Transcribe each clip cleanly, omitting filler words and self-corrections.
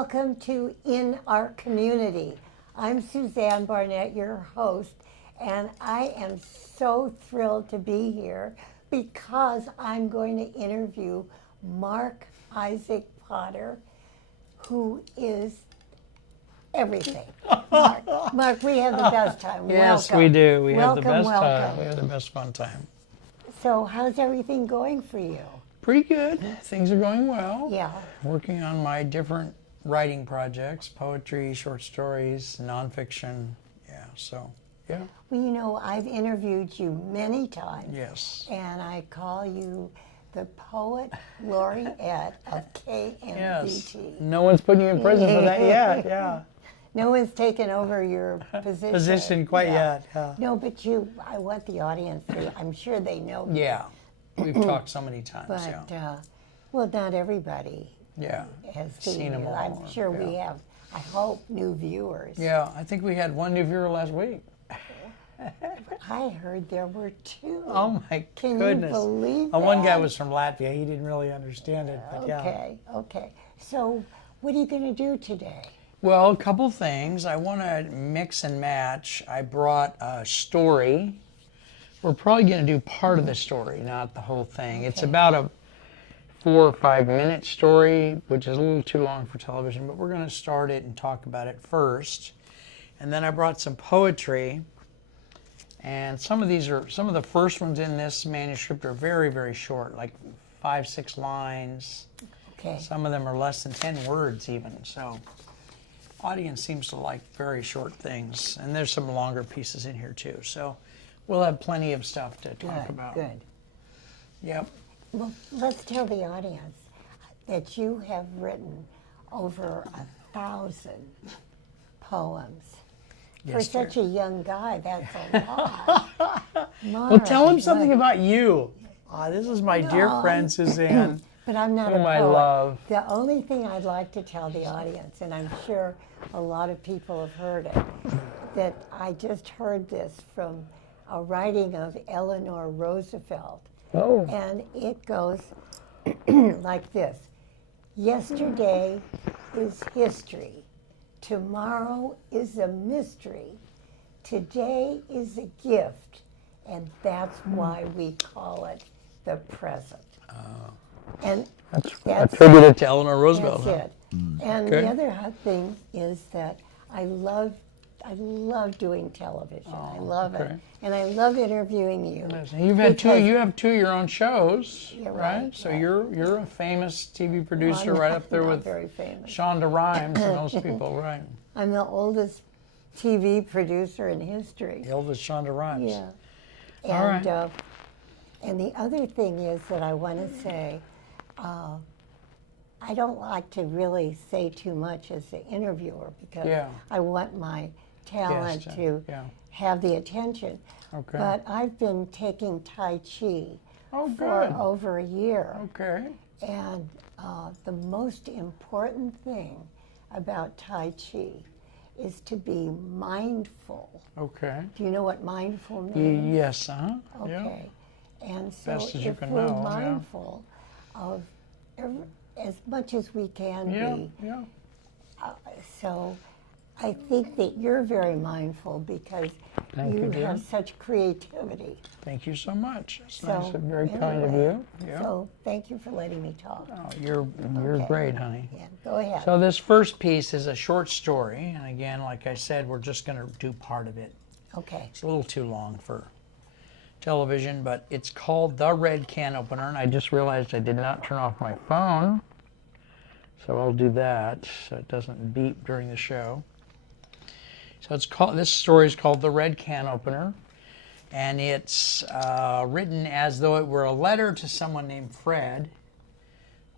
Welcome to In Our Community. I'm Suzanne Barnett, your host, and I am so thrilled to be here because I'm going to interview Mark Isaac Potter, who is everything. Mark, we have the best time. Yes, welcome. we do. We have the best welcome. time. We have the best fun time. So how's everything going for you? Pretty good. Things are going well. Yeah. Working on my different writing projects, poetry, short stories, nonfiction. Yeah, so, yeah. Well, you know, I've interviewed you many times. Yes. And I call you the Poet Laureate of KMVT. Yes. No one's putting you in prison for that yet. Yeah. No one's taken over your position. Quite yet. Yeah. No, but I want the audience to, I'm sure they know. Yeah. We've talked so many times. But, yeah. Well, not everybody has seen them you. all. I'm sure we have, I hope, new viewers. Yeah, I think we had one new viewer last week. I heard there were two. Oh my Can goodness. you believe that? One guy was from Latvia. He didn't really understand it. But Okay. So what are you going to do today? Well, a couple things. I want to mix and match. I brought a story. We're probably going to do part of the story, not the whole thing. Okay. It's about a 4 or 5 minute story, which is a little too long for television, but we're going to start it and talk about it first. And then I brought some poetry. And some of the first ones in this manuscript are very, very short, like 5, 6 lines. Okay. Some of them are less than 10 words even. So audience seems to like very short things. And there's some longer pieces in here too. So we'll have plenty of stuff to talk about. Good. Yep. Well, let's tell the audience that you have written over 1,000 poems. For such a young guy, that's a lot. Well, tell him something about you. This is my dear friend, Suzanne, but I'm not whom a poet. I love. The only thing I'd like to tell the audience, and I'm sure a lot of people have heard it, that I just heard this from a writing of Eleanor Roosevelt. Oh. And it goes like this. Yesterday is history. Tomorrow is a mystery. Today is a gift. And that's why we call it the present. And that's attributed to Eleanor Roosevelt. That's it. And the other thing is that I love doing television. I love it, and I love interviewing you. You've had two. You have 2 of your own shows, right? So you're a famous TV producer, right up there with very famous. Shonda Rhimes and those people, right? I'm the oldest TV producer in history. The oldest Shonda Rhimes. Yeah. And, all right. And the other thing is that I want to say, I don't like to really say too much as the interviewer because I want my talent to have the attention. Okay. But I've been taking Tai Chi for over a year. Okay. And the most important thing about Tai Chi is to be mindful. Okay. Do you know what mindful means? Yes, Okay. And so best as you if can we're know, mindful of as much as we can be. Yeah. So I think that you're very mindful because you have such creativity. Thank you so much. It's So, nice and very kind of you. Yeah. So thank you for letting me talk. Oh, you're great, honey. Yeah, go ahead. So this first piece is a short story, and again, like I said, we're just going to do part of it. Okay. It's a little too long for television, but it's called The Red Can Opener, and I just realized I did not turn off my phone, so I'll do that so it doesn't beep during the show. So this story is called The Red Can Opener, and it's written as though it were a letter to someone named Fred.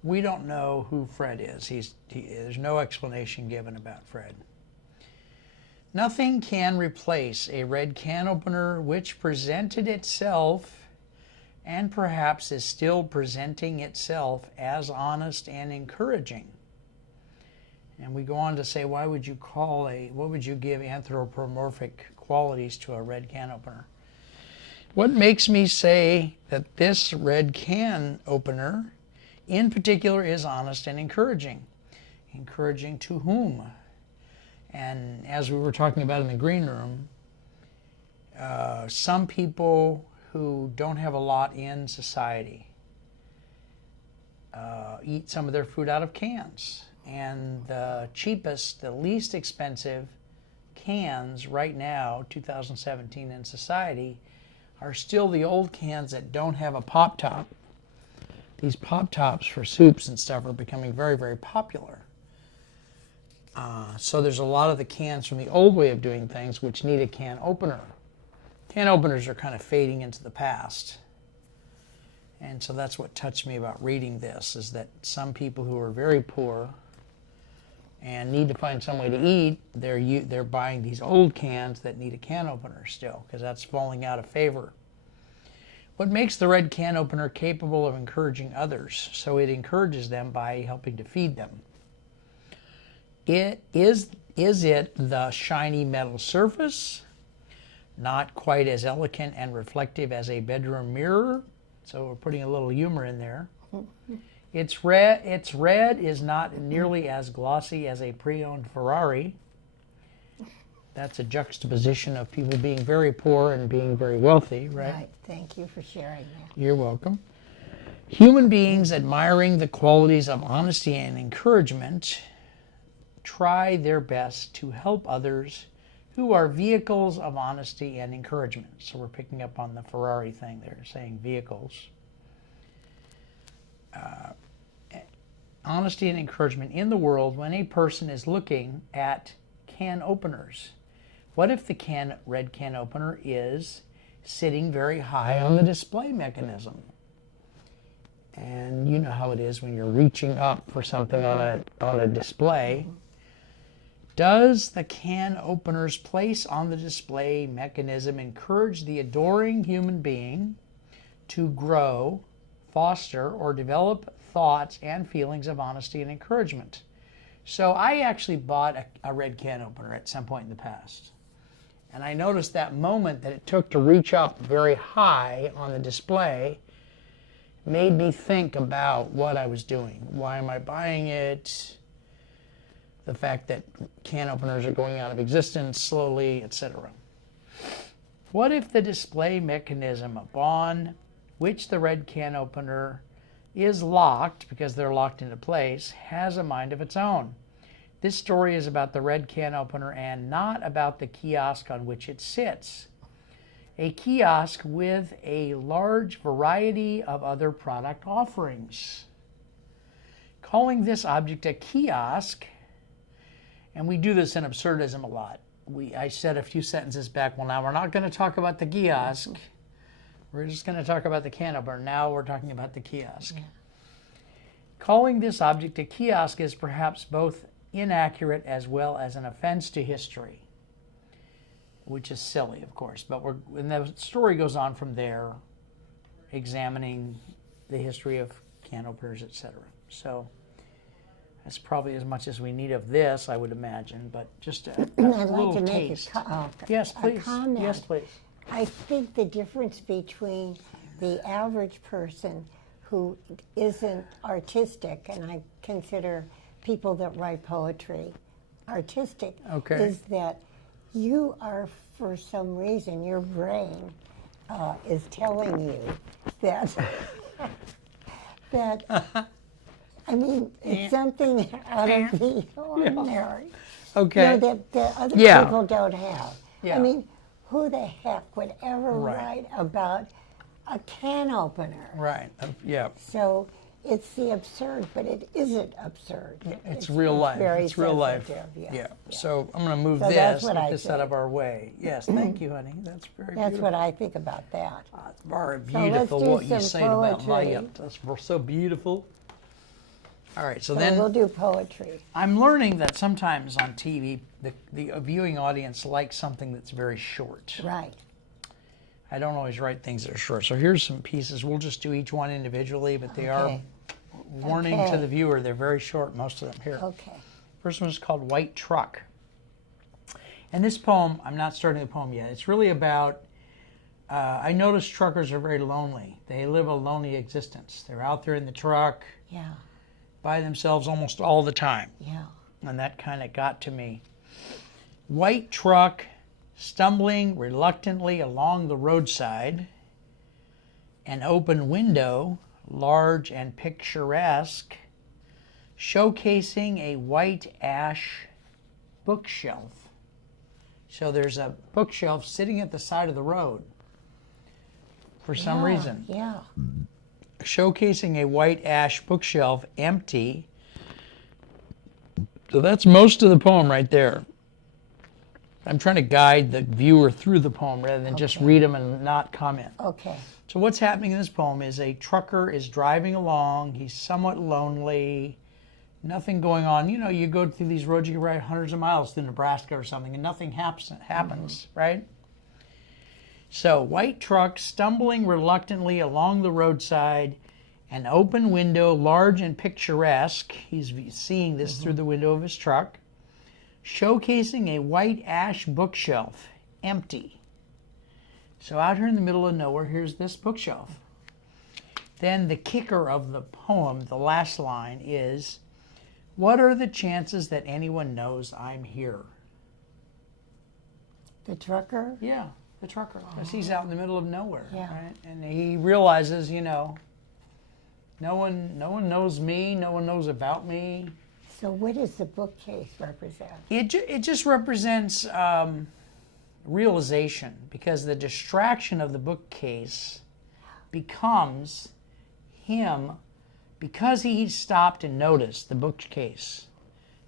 We don't know who Fred is. There's no explanation given about Fred. Nothing can replace a red can opener which presented itself and perhaps is still presenting itself as honest and encouraging. And we go on to say, what would you give anthropomorphic qualities to a red can opener? What makes me say that this red can opener in particular is honest and encouraging? Encouraging to whom? And as we were talking about in the green room, some people who don't have a lot in society eat some of their food out of cans. And the cheapest, the least expensive cans right now, 2017 in society, are still the old cans that don't have a pop top. These pop tops for soups and stuff are becoming very, very popular. So there's a lot of the cans from the old way of doing things which need a can opener. Can openers are kind of fading into the past. And so that's what touched me about reading this, is that some people who are very poor and need to find some way to eat, they're buying these old cans that need a can opener still, because that's falling out of favor. What makes the red can opener capable of encouraging others? So it encourages them by helping to feed them. Is it the shiny metal surface? Not quite as elegant and reflective as a bedroom mirror. So we're putting a little humor in there. Its red is not nearly as glossy as a pre-owned Ferrari. That's a juxtaposition of people being very poor and being very wealthy, right? Right. Thank you for sharing that. You're welcome. Human beings admiring the qualities of honesty and encouragement try their best to help others who are vehicles of honesty and encouragement. So we're picking up on the Ferrari thing there, saying vehicles. Honesty and encouragement in the world when a person is looking at can openers. What if the red can opener is sitting very high on the display mechanism? And you know how it is when you're reaching up for something on a display. Does the can opener's place on the display mechanism encourage the adoring human being to grow, foster, or develop thoughts and feelings of honesty and encouragement? So I actually bought a red can opener at some point in the past. And I noticed that moment that it took to reach up very high on the display made me think about what I was doing. Why am I buying it? The fact that can openers are going out of existence slowly, etc. What if the display mechanism upon which the red can opener is locked, because they're locked into place, has a mind of its own? This story is about the red can opener and not about the kiosk on which it sits. A kiosk with a large variety of other product offerings. Calling this object a kiosk, and we do this in absurdism a lot. I said a few sentences back, well, now we're not going to talk about the kiosk. We're just going to talk about the can opener. Now we're talking about the kiosk. Yeah. Calling this object a kiosk is perhaps both inaccurate as well as an offense to history, which is silly, of course. But and the story goes on from there, examining the history of can openers, etc. So that's probably as much as we need of this, I would imagine, but just a little taste. Yes, please. Yes, please. I think the difference between the average person who isn't artistic, and I consider people that write poetry artistic, is that you are, for some reason, your brain is telling you that I mean, it's something out of the ordinary. Okay. That other people don't have. Yeah. I mean, who the heck would ever write about a can opener? Right. Yeah. So it's the absurd, but it isn't absurd. It's real life. It's real life. Yeah. So I'm going to move this, get this out of our way. Yes, thank you, honey. That's very beautiful. That's what I think about that. It's very beautiful what you say about light. That's so beautiful. All right, so then we'll do poetry. I'm learning that sometimes on TV, the viewing audience likes something that's very short. Right. I don't always write things that are short. So here's some pieces. We'll just do each one individually, but they are warning to the viewer. They're very short, most of them. Here. Okay. First one is called White Truck. And this poem, I'm not starting the poem yet. It's really about, I notice truckers are very lonely. They live a lonely existence. They're out there in the truck. Yeah. by themselves almost all the time. Yeah. And that kind of got to me. White truck stumbling reluctantly along the roadside. An open window, large and picturesque, showcasing a white ash bookshelf. So there's a bookshelf sitting at the side of the road for some reason. Yeah. Showcasing a white ash bookshelf empty. So that's most of the poem right there. I'm trying to guide the viewer through the poem rather than just read them and not comment. Okay. So what's happening in this poem is a trucker is driving along. He's somewhat lonely. Nothing going on. You know, you go through these roads, you can ride hundreds of miles through Nebraska or something, and nothing happens, right? So, white truck stumbling reluctantly along the roadside, an open window, large and picturesque. He's seeing this through the window of his truck, showcasing a white ash bookshelf, empty. So out here in the middle of nowhere, here's this bookshelf. Then the kicker of the poem, the last line is, what are the chances that anyone knows I'm here? The trucker? Yeah, the trucker. Because he's out in the middle of nowhere, Yeah. right? And he realizes, you know, no one knows me, no one knows about me. So what does the bookcase represent? It just represents realization, because the distraction of the bookcase becomes him. Because he stopped and noticed the bookcase,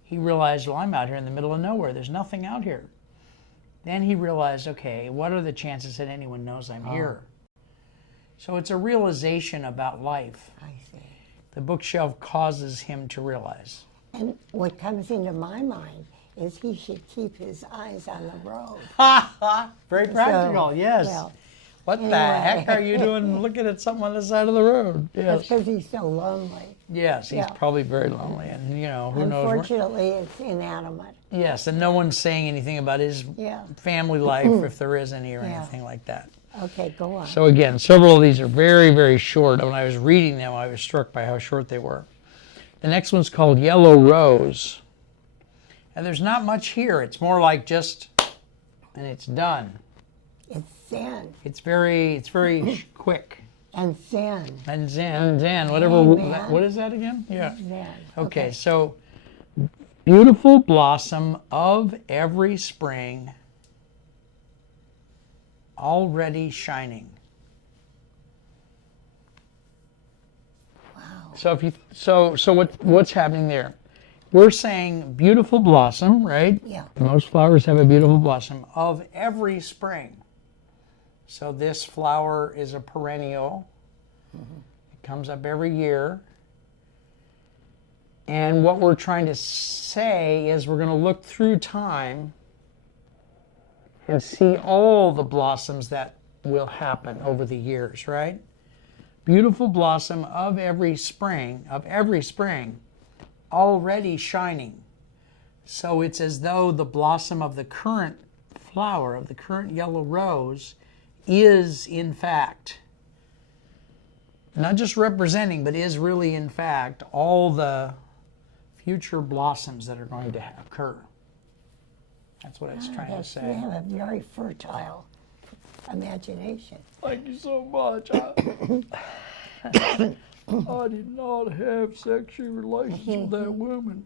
he realized, well, I'm out here in the middle of nowhere. There's nothing out here. Then he realized, okay, what are the chances that anyone knows I'm here? So it's a realization about life. I see. The bookshelf causes him to realize. And what comes into my mind is he should keep his eyes on the road. Very practical, yes. Well, What the anyway. heck are you doing looking at something on the side of the road? that's Yes. because he's so lonely. Yes, he's Yeah. probably very lonely, and you know, who knows? Unfortunately, it's inanimate. Yes, and no one's saying anything about his Yeah. family life, if there is any, or Yeah. anything like that. Okay, go on. So again, several of these are very, very short. When I was reading them, I was struck by how short they were. The next one's called Yellow Rose. And there's not much here. It's more like just, and it's done. It's Zen. It's very quick. And Zen. And Zen, whatever. Amen. What is that again? Yeah. Zen. Okay, so beautiful blossom of every spring, already shining. Wow. So if you what's happening there? We're saying beautiful blossom, right? Yeah. Most flowers have a beautiful blossom of every spring. So this flower is a perennial. It comes up every year. And what we're trying to say is we're going to look through time and see all the blossoms that will happen over the years, right? Beautiful blossom of every spring, already shining. So it's as though the blossom of the current flower, of the current yellow rose, is in fact, not just representing, but is really in fact all the future blossoms that are going to occur. That's what it's trying to You say. have a very fertile imagination. Thank you so much. I did not have sexual relations with that woman.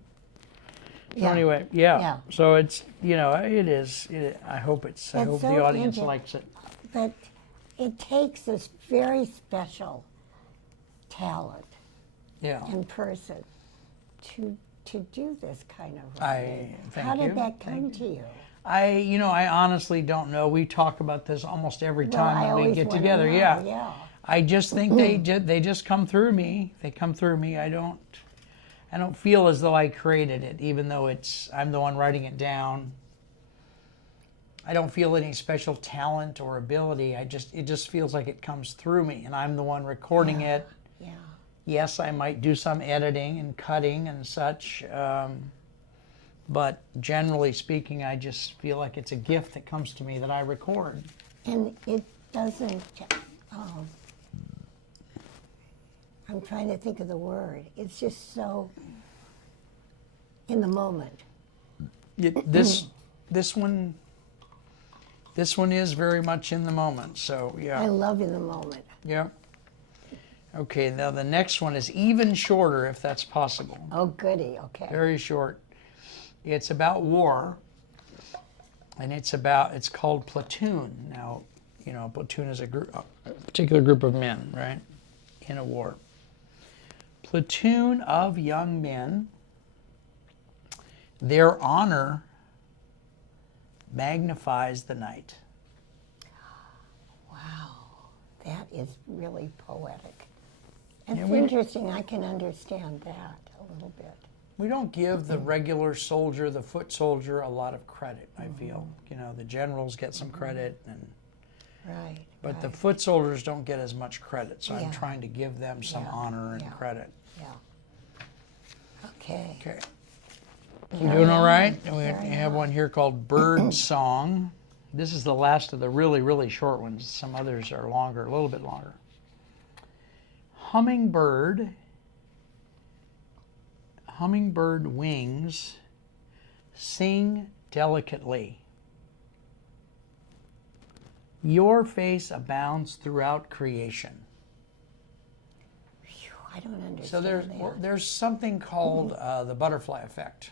So Yeah. anyway, Yeah. So it's, you know, it is. I hope it's. I It's hope so the audience intimate. likes it. But it takes this very special talent Yeah. and person to do this kind of I writing. thank How you. did that come to you? I honestly don't know. We talk about this almost every Well, time I when we always get wanna together. know, Yeah. yeah. I just think they just come through me. They come through me. I don't feel as though I created it, even though I'm the one writing it down. I don't feel any special talent or ability. It just feels like it comes through me, and I'm the one recording it. Yeah. Yes, I might do some editing and cutting and such, but generally speaking, I just feel like it's a gift that comes to me that I record. And it doesn't, I'm trying to think of the word. It's just so in the moment. This one is very much in the moment. So yeah. I love in the moment. Yeah. Okay, now the next one is even shorter, if that's possible. Oh, goody. Okay. Very short. It's about war, and it's called platoon. Now, you know, a platoon is a particular group of men, right, in a war. Platoon of young men, their honor magnifies the night. Wow, that is really poetic. It's Yeah, interesting. I can understand that a little bit. We don't give the regular soldier, the foot soldier, a lot of credit, I feel. You know, the generals get some credit, but the foot soldiers don't get as much credit. So I'm trying to give them some honor and credit. Yeah. Okay. Okay. You doing all right? We have one here called Bird Song. This is the last of the really, really short ones. Some others are longer, a little bit longer. Hummingbird wings sing delicately. Your face abounds throughout creation. Phew, I don't understand So that. there's something called the butterfly effect.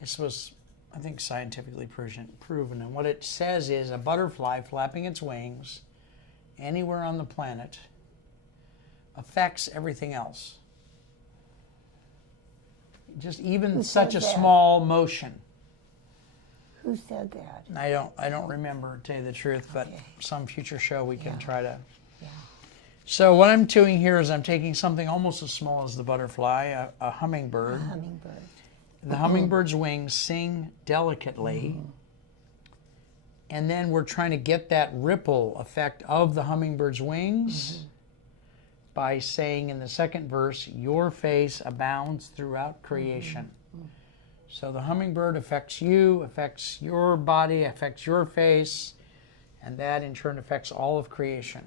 This was, I think, scientifically proven. And what it says is a butterfly flapping its wings anywhere on the planet affects everything else. Just even such a small motion. Who said that? I don't remember, to tell you the truth, but some future show we can try to. Yeah. So what I'm doing here is I'm taking something almost as small as the butterfly, a hummingbird. A hummingbird. The hummingbird's wings sing delicately, and then we're trying to get that ripple effect of the hummingbird's wings by saying in the second verse, your face abounds throughout creation. So the hummingbird affects you, affects your body, affects your face, and that in turn affects all of creation.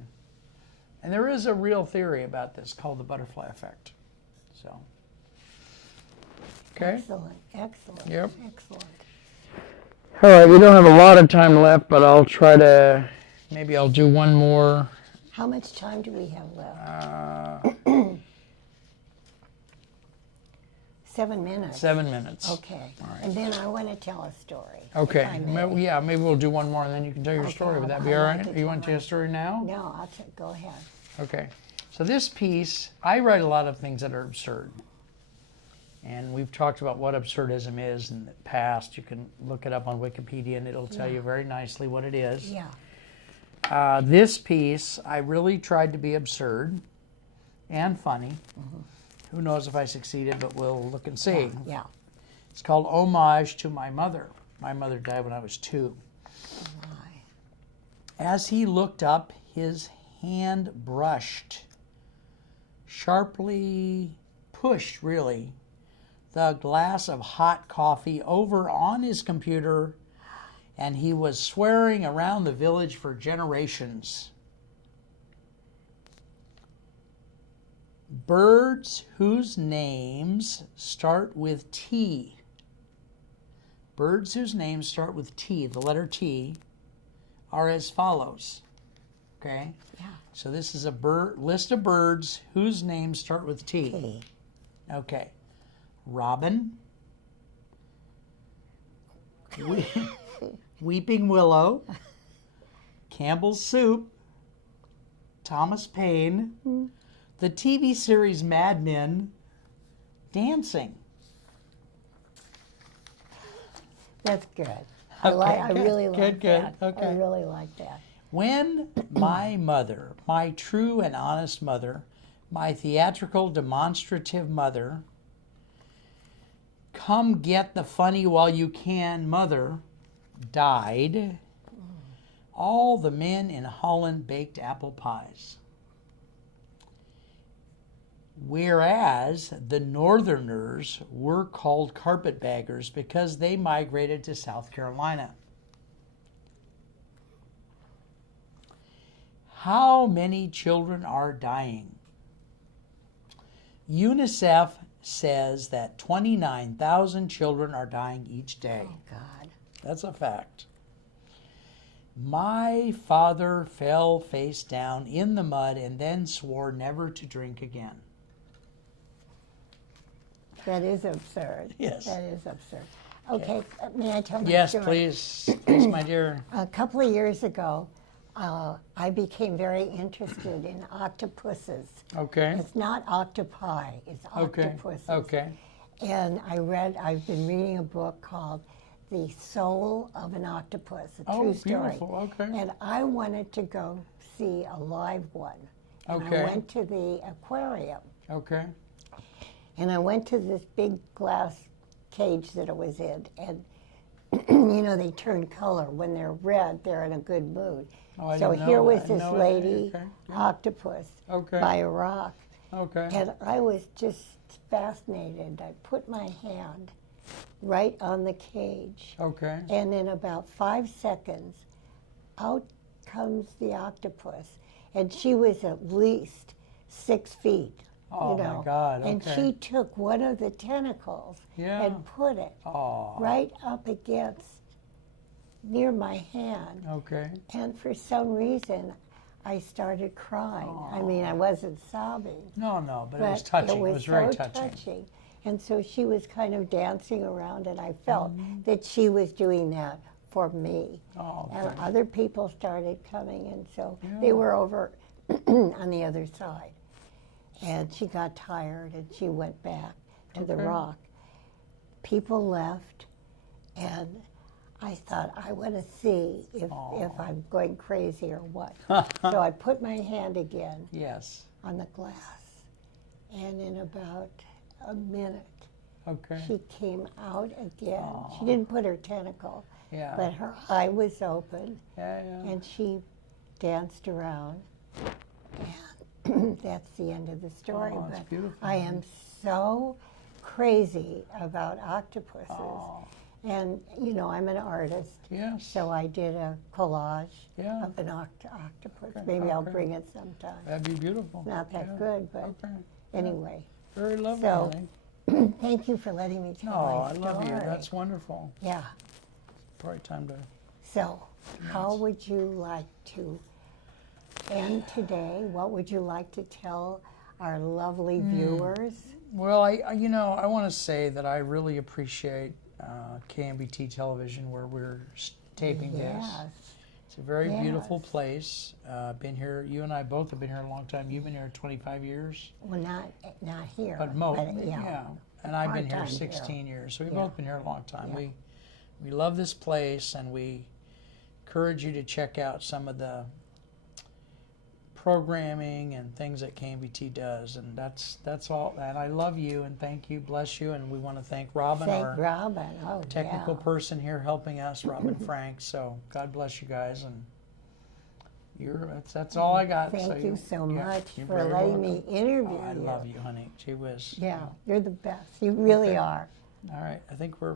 And there is a real theory about this called the butterfly effect. So, okay. Excellent. Excellent. Yep. Excellent. All right, we don't have a lot of time left, but I'll try to, maybe I'll do one more. How much time do we have left? 7 minutes. 7 minutes. Okay. All right. And then I want to tell a story. Okay. if I may. Yeah, maybe we'll do one more and then you can tell your Okay, story. Would that be I'd all like right? to You want to tell tell a story now? No, go ahead. Okay. So this piece, I write a lot of things that are absurd. And we've talked about what absurdism is in the past. You can look it up on Wikipedia and it'll tell you very nicely what it is. Yeah. This piece, I really tried to be absurd and funny. Who knows if I succeeded, but we'll look and see. Yeah. It's called Homage to My Mother. My mother died when I was 2. As he looked up, his hand brushed, sharply pushed, really, the glass of hot coffee over on his computer, and he was swearing around the village for generations. Birds whose names start with T. Birds whose names start with T, the letter T, are as follows. Okay? Yeah. So this is a list of birds whose names start with T. T. Okay. Robin. Weeping Willow. Campbell's Soup. Thomas Paine. The TV series Mad Men. Dancing. That's good. I really like good. that. Okay. I really like that. When my mother, my true and honest mother, my theatrical demonstrative mother, come get the funny while you can mother, died, all the men in Holland baked apple pies. Whereas the Northerners were called carpetbaggers because they migrated to South Carolina. How many children are dying? UNICEF says that 29,000 children are dying each day. Oh, God. That's a fact. My father fell face down in the mud and then swore never to drink again. That is absurd. Yes. That is absurd. Okay, may I tell my Yes, story? please. Please, my dear. A couple of years ago, I became very interested in octopuses. Okay. It's not octopi, it's octopuses. Okay. And I've been reading a book called The Soul of an Octopus, a true story. Beautiful. Okay. And I wanted to go see a live one. And Okay. I went to the aquarium. Okay. And I went to this big glass cage that it was in. And, you know, they turn color. When they're red, they're in a good mood. Oh, I So didn't know here was that. this No, lady okay. octopus Okay. by a rock. Okay. And I was just fascinated. I put my hand right on the cage. Okay. And in about 5 seconds, out comes the octopus. And she was at least 6 feet. Oh, you know. my God. And Okay. she took one of the tentacles Yeah. and put it Oh. right up against near my hand. Okay. And for some reason, I started crying. I mean, I wasn't sobbing. No, but it was touching. It was very so touching. And so she was kind of dancing around, and I felt Mm-hmm. that she was doing that for me. Oh, And thank- other people started coming, and so Yeah. they were over on the other side. And she got tired, and she went back to the Okay. rock. People left, and I thought, I want to see if I'm going crazy or what. So I put my hand again Yes. on the glass, and in about a minute, Okay. she came out again. She didn't put her tentacle, Yeah. but her eye was open, Yeah, yeah. and she danced around. And that's the end of the story. Oh, it's but beautiful. I am so crazy about octopuses. Oh. And, you know, I'm an artist. Yes. So I did a collage Yeah. of an octopus. Okay, Maybe I'll okay. bring it sometime. That'd be beautiful. Not that Yeah. good, but Okay. anyway. Very lovely. So, honey. Thank you for letting me tell Oh, my I story. love you. That's wonderful. Yeah. Probably time to. So, how would you like to end today? What would you like to tell our lovely viewers? Well, I want to say that I really appreciate KMVT television where we're taping this. Yes. It's a very beautiful Yes. place. Been here. You and I both have been here a long time. You've been here 25 years. Well, not here. But yeah. And I've been here Part-time 16 years. So we've Yeah. both been here a long time. Yeah. We love this place, and we encourage you to check out some of the programming and things that KMVT does. And that's all. And I love you and thank you, bless you. And we want to thank Robin, Thank our Robin. Oh, technical yeah. person here helping us, Robin Frank. So God bless you guys. And that's all I got. Thank you so yeah, much you're for very letting me welcome. interview Oh, I you. love you, honey. Gee whiz. Yeah, you're the best. You really Okay. are. All right. I think we're